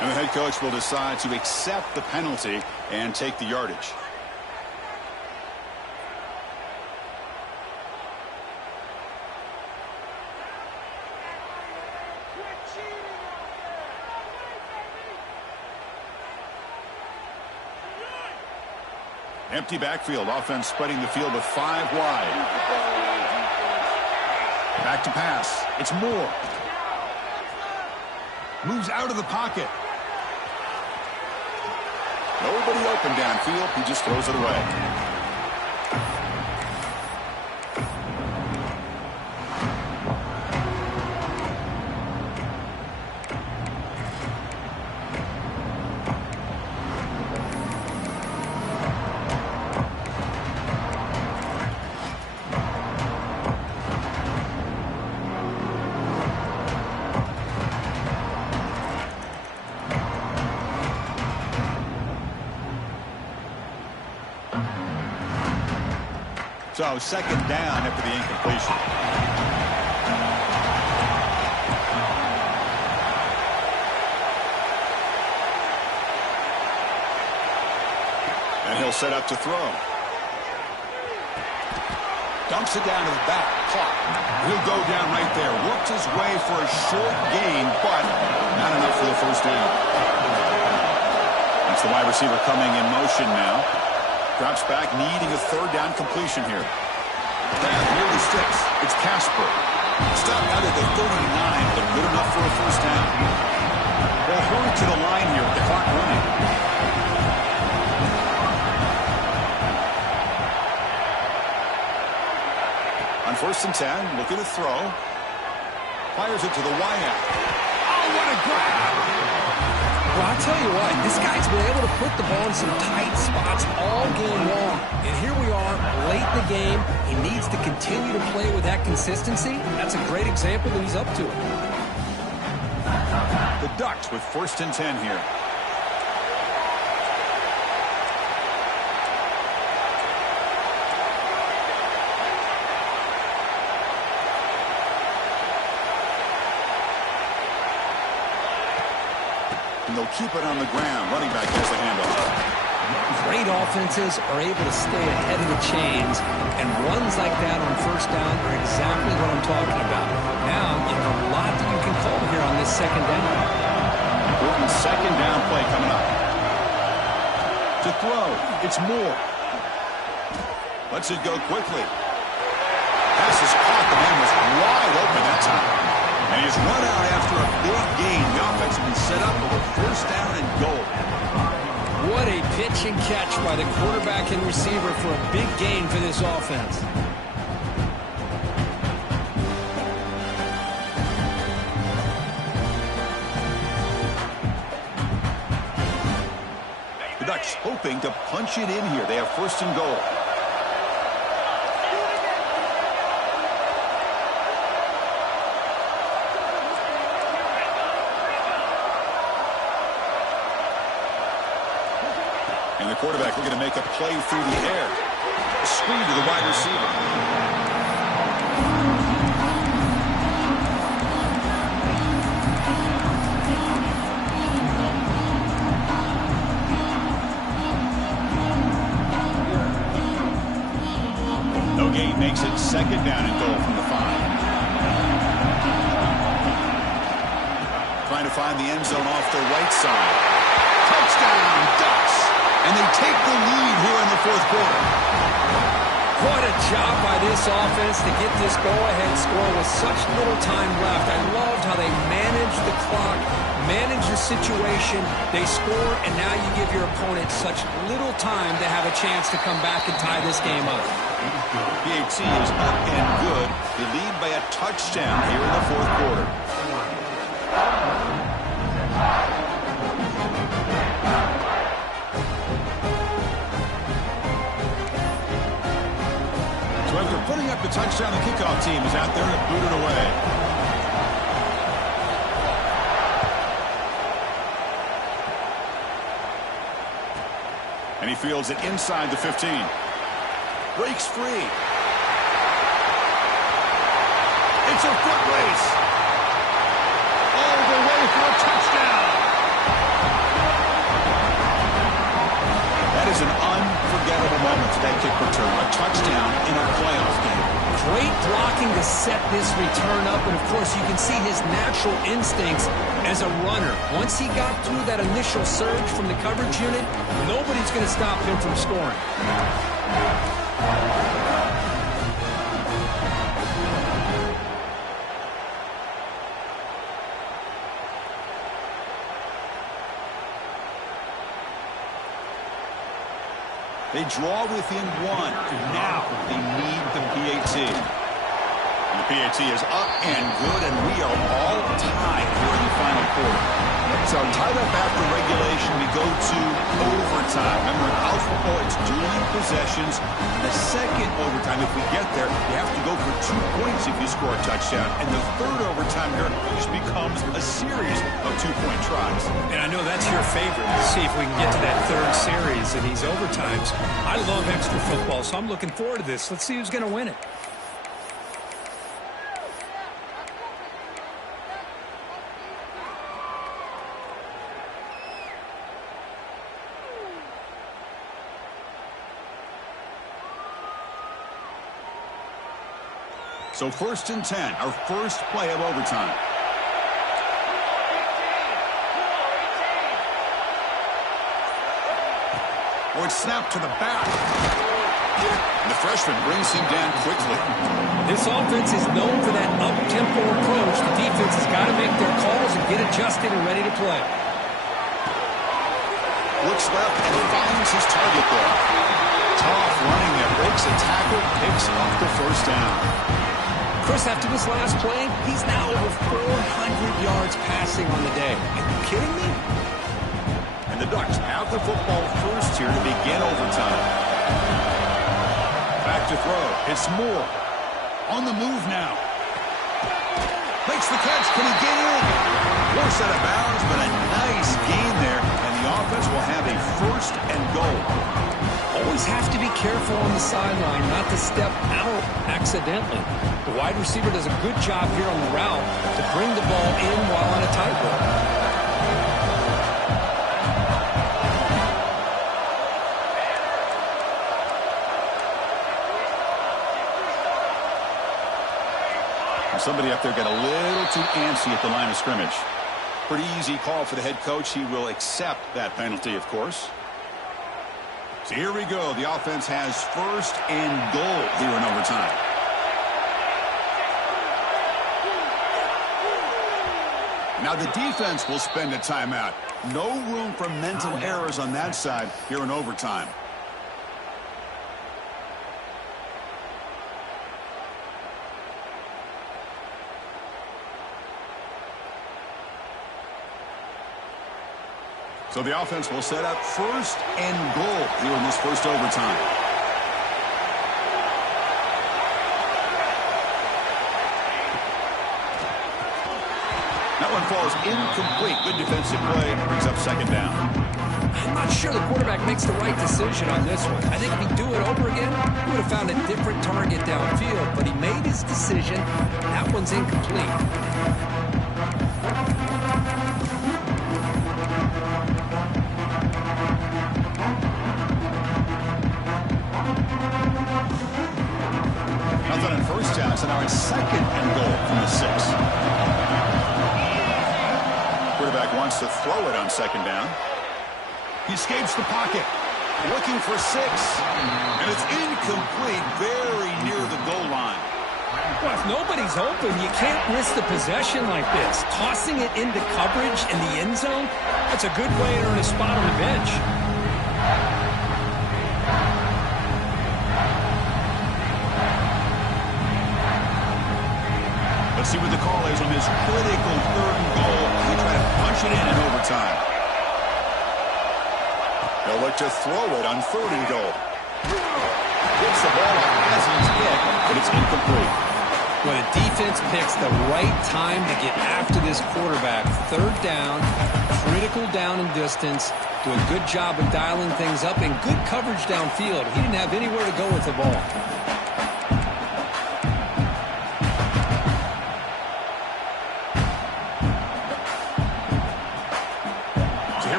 And the head coach will decide to accept the penalty and take the yardage. Empty backfield. Offense spreading the field with 5 wide. Back to pass. It's Moore. Moves out of the pocket. Nobody open downfield. He just throws it away. So second down after the incompletion. And he'll set up to throw. Dumps it down to the back. Clock. He'll go down right there. Works his way for a short gain, but not enough for the first down. That's the wide receiver coming in motion now. Drops back, needing a third down completion here. Path nearly sticks. It's Casper. Stop out at the 39, but good enough for a first down. They'll hurry to the line here with the clock running. On 1st and 10, looking to throw. Fires it to the wideout. Oh, what a grab! Well, I'll tell you what, this guy's been able to put the ball in some tight spots all game long. And here we are, late in the game. He needs to continue to play with that consistency. That's a great example that he's up to it. The Ducks with 1st and 10 here. And they'll keep it on the ground. Running back has the handoff. Great offenses are able to stay ahead of the chains, and runs like that on 1st down are exactly what I'm talking about. Now, you have a lot that you can call here on this 2nd down. Important 2nd down play coming up. To throw, it's Moore. Lets it go quickly. Pass is caught. The man was wide open that time. And he's run out after a big gain. The offense will be set up for a 1st down and goal. What a pitch and catch by the quarterback and receiver for a big gain for this offense. The Ducks hoping to punch it in here. They have 1st and goal. And the quarterback looking to make a play through the air. A screen to the wide receiver. No gain makes it 2nd down and goal from the 5. Trying to find the end zone off the right side. Touchdown, Ducks! And they take the lead here in the 4th quarter. What a job by this offense to get this go-ahead score with such little time left. I loved how they managed the clock, managed the situation. They scored, and now you give your opponent such little time to have a chance to come back and tie this game up. PHC is up and good. They lead by a touchdown here in the 4th quarter. So after putting up the touchdown, the kickoff team is out there to boot it away. And he fields it inside the 15. Breaks free. It's a foot race. All the way for a touchdown. That is an unforgettable moment for that kick return. A touchdown in a playoff game. Great blocking to set this return up, and of course you can see his natural instincts as a runner. Once he got through that initial surge from the coverage unit, nobody's going to stop him from scoring. They draw within one. Now they need the PAT. And the PAT is up and good, and we are all tied here in the final quarter. So tied up after regulation, we go to overtime. Remember, in college football, it's dueling possessions. The second overtime, if we get there, you have to go for 2 points if you score a touchdown. And the third overtime here just becomes a series of 2-point tries. And I know that's your favorite. See if we can get to that third series of these overtimes. I love extra football, so I'm looking forward to this. Let's see who's going to win it. So 1st and 10, our first play of overtime. Oh, it's snapped to the back. And the freshman brings him down quickly. This offense is known for that up-tempo approach. The defense has got to make their calls and get adjusted and ready to play. Looks left and finds his target there. Tough running there. Breaks a tackle, picks up the first down. Chris, after this last play, he's now over 400 yards passing on the day. Are you kidding me? And the Ducks have the football first here to begin overtime. Back to throw. It's Moore. On the move now. Makes the catch. Can he get in? Forced out of bounds, but a nice gain there. And the offense will have a 1st and goal. Always have to be careful on the sideline not to step out accidentally. The wide receiver does a good job here on the route to bring the ball in while on a tightrope. Somebody up there got a little too antsy at the line of scrimmage. Pretty easy call for the head coach. He will accept that penalty, of course. So here we go. The offense has 1st and goal here in overtime. Now the defense will spend a timeout. No room for mental errors on that side here in overtime. So the offense will set up 1st and goal here in this first overtime. That one falls incomplete. Good defensive play. Brings up 2nd down. I'm not sure the quarterback makes the right decision on this one. I think if he'd do it over again, he would have found a different target downfield. But he made his decision. That one's incomplete. Nothing on 1st down, so now it's 2nd and goal from the 6. Quarterback wants to throw it on 2nd down. He escapes the pocket, looking for 6, and it's incomplete, very near the goal line. Well, if nobody's open, you can't risk the possession like this. Tossing it into coverage in the end zone, that's a good way to earn a spot on the bench. Let's see what the call is on this critical 3rd and goal. They try to punch it in overtime. They'll look to throw it on 3rd and goal. Gets the ball on Hasling's hit, but it's incomplete. When a defense picks the right time to get after this quarterback, 3rd down, critical down and distance, do a good job of dialing things up, and good coverage downfield. He didn't have anywhere to go with the ball.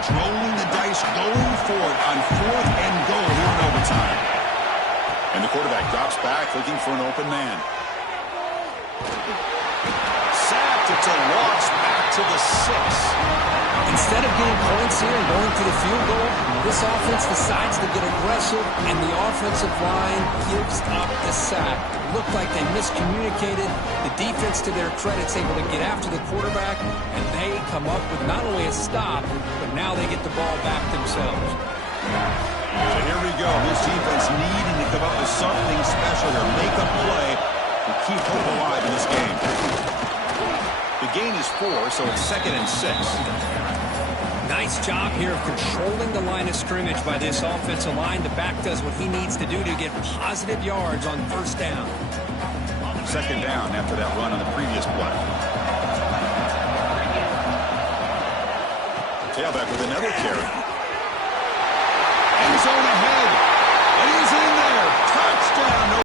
Rolling the dice, going for it on 4th and goal here in overtime. And And the quarterback drops back looking for an open man. Sacked. It's a loss back to the 6. Instead of getting points here and going for the field goal, this offense decides to get aggressive, and the offensive line gives up the sack. It looked like they miscommunicated. The defense, to their credit, is able to get after the quarterback, and they come up with not only a stop, but now they get the ball back themselves. So here we go. This defense needing to come up with something special or make a play to keep hope alive in this game. The gain is 4, so it's 2nd and 6. Nice job here of controlling the line of scrimmage by this offensive line. The back does what he needs to do to get positive yards on first down. 2nd down after that run on the previous play. Tailback with another carry. End zone ahead. And he's in there. Touchdown.